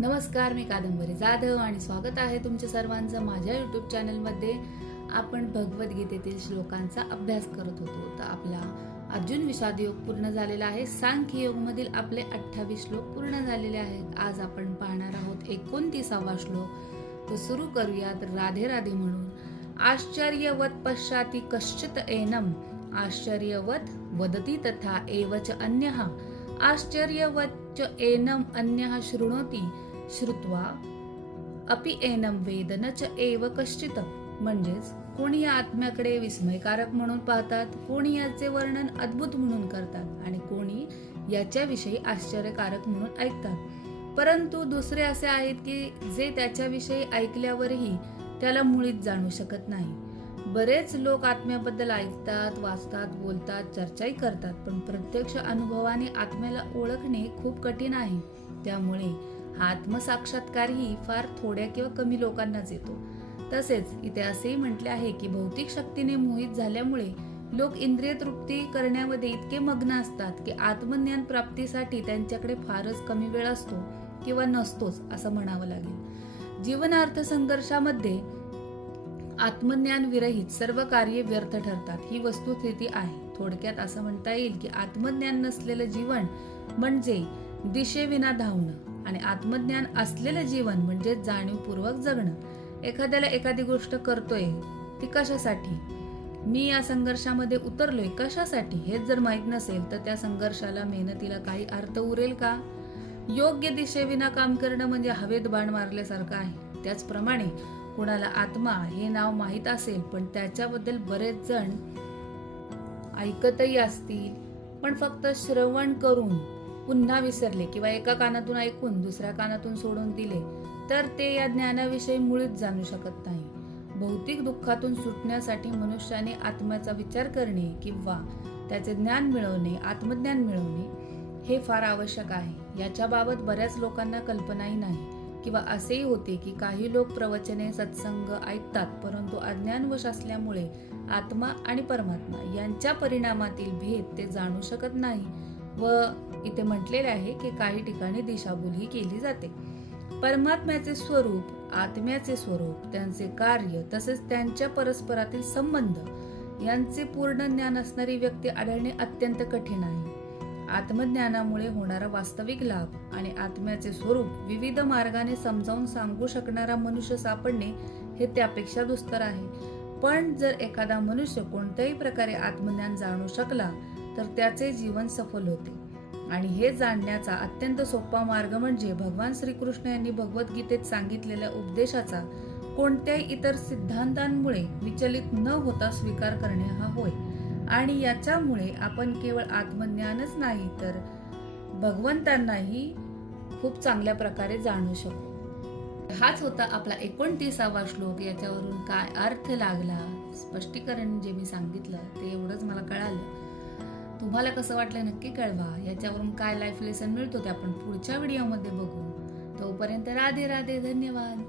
नमस्कार, मी कादंबरी जाधव आणि स्वागत आहे तुमच्या सर्वांचं माझ्या यूट्यूब चॅनलमध्ये. आपण भगवद्गीतेतील श्लोकांचा अभ्यास करत होतो. तर आपला अर्जुन विषाद योग पूर्ण झालेला आहे. सांख्य योग मधील आपले 28 श्लोक पूर्ण झालेले आहेत. आज आपण पाहणार आहोत 29वा श्लोक. तो सुरू करूयात राधे राधे म्हणून. आश्चर्यवत पश्चाती कश्चित एनम आश्चर्यवत वदति तथा एवच अन्यः आश्चर्यवच्च एनम अन्यः शृणोति श्रुत्वा अपि एनम वेद न च एव कश्चित. म्हणजेच कोणी या आत्म्याकडे विस्मयकारक म्हणून पाहतात, कोणी याचे वर्णन अद्भुत म्हणून करतात आणि कोणी याच्याविषयी आश्चर्यकारक म्हणून ऐकतात. परंतु दुसरे असे आहेत की जे त्याच्याविषयी ऐकल्यावरही त्याला मुळीच जाणू शकत नाही. बरेच लोक आत्म्याबद्दल ऐकतात, वाचतात, बोलतात, चर्चाही करतात, पण प्रत्यक्ष अनुभवाने आत्म्याला ओळखणे खूप कठीण आहे. त्यामुळे हा आत्मसाक्षात्कारही फार थोड्या किंवा कमी लोकांनाच येतो. तसेच इथे असेही म्हटले आहे की भौतिक शक्तीने मोहित झाल्यामुळे लोक इंद्रिय तृप्ती करण्यामध्ये इतके मग्न असतात की आत्मज्ञान प्राप्तीसाठी त्यांच्याकडे फारच कमी वेळ असतो किंवा नसतोच असं म्हणावं लागेल. जीवनार्थ संघर्षामध्ये आत्मज्ञान विरहित सर्व कार्ये व्यर्थ ठरतात, ही वस्तुस्थिती आहे. थोडक्यात असं म्हणता येईल की आत्मज्ञान नसलेलं जीवन म्हणजे दिशेविना धावणं आणि आत्मज्ञान असलेलं जीवन म्हणजे जाणीवपूर्वक जगणं. एखाद्याला एखादी गोष्ट करतोय ती कशासाठी, मी या संघर्षामध्ये उतरलोय कशासाठी, हेच जर माहीत नसेल तर त्या संघर्षाला, मेहनतीला काही अर्थ उरेल का? योग्य दिशेविना काम करणं म्हणजे हवेत बाण मारल्यासारखं आहे. त्याचप्रमाणे कुणाला आत्मा हे नाव माहीत असेल पण त्याच्याबद्दल बरेच जण ऐकतही असतील पण फक्त श्रवण करून पुन्हा विसरले किंवा एका कानातून ऐकून दुसऱ्या कानातून सोडून दिले तर ते या ज्ञानाविषयी मुळीच जाणू शकत नाही. भौतिक दुःखातून सुटण्यासाठी मनुष्याने आत्म्याचा विचार करणे किंवा त्याचे ज्ञान मिळवणे, आत्मज्ञान मिळवणे हे फार आवश्यक आहे. याच्याबाबत बऱ्याच लोकांना कल्पनाही नाही किंवा असेही होते की काही लोक प्रवचने, सत्संग ऐकतात परंतु अज्ञानवश असल्यामुळे आत्मा आणि परमात्मा यांच्या परिणामातील भेद ते जाणू शकत नाही. व इथे म्हटलेले आहे की काही ठिकाणी दिशाभूलही केली जाते. परमात्म्याचे स्वरूप, आत्म्याचे स्वरूप, त्यांचे कार्य तसेच त्यांच्या परस्परातील संबंध यांचे पूर्ण ज्ञान असणारी व्यक्ती आढळणे अत्यंत कठीण आहे. आत्मज्ञानामुळे होणारा वास्तविक लाभ आणि आत्म्याचे स्वरूप विविध मार्गाने समजावून सांगू शकणारा मनुष्य सापडणे हे त्यापेक्षा दुस्तर आहे. पण जर एखादा मनुष्य कोणत्याही प्रकारे आत्मज्ञान जाणू शकला तर त्याचे जीवन सफल होते. आणि हे जाणण्याचा अत्यंत सोपा मार्ग म्हणजे भगवान श्रीकृष्ण यांनी भगवद्गीतेत सांगितलेल्या उपदेशाचा कोणत्याही इतर सिद्धांतांमुळे विचलित न होता स्वीकार करणे हा होय. आणि याच्यामुळे आपण केवळ आत्मज्ञानच नाही तर भगवंतांनाही खूप चांगल्या प्रकारे जाणू शकतो. हाच होता आपला 29वा श्लोक. याच्यावरून काय अर्थ लागला, स्पष्टीकरण जे मी सांगितलं ते एवढंच मला कळालं. तुम्हाला कसं वाटलं नक्की कळवा. याच्यावरून काय लाईफ लेसन मिळतो ते आपण पुढच्या व्हिडिओमध्ये बघू. तोपर्यंत राधे राधे, धन्यवाद.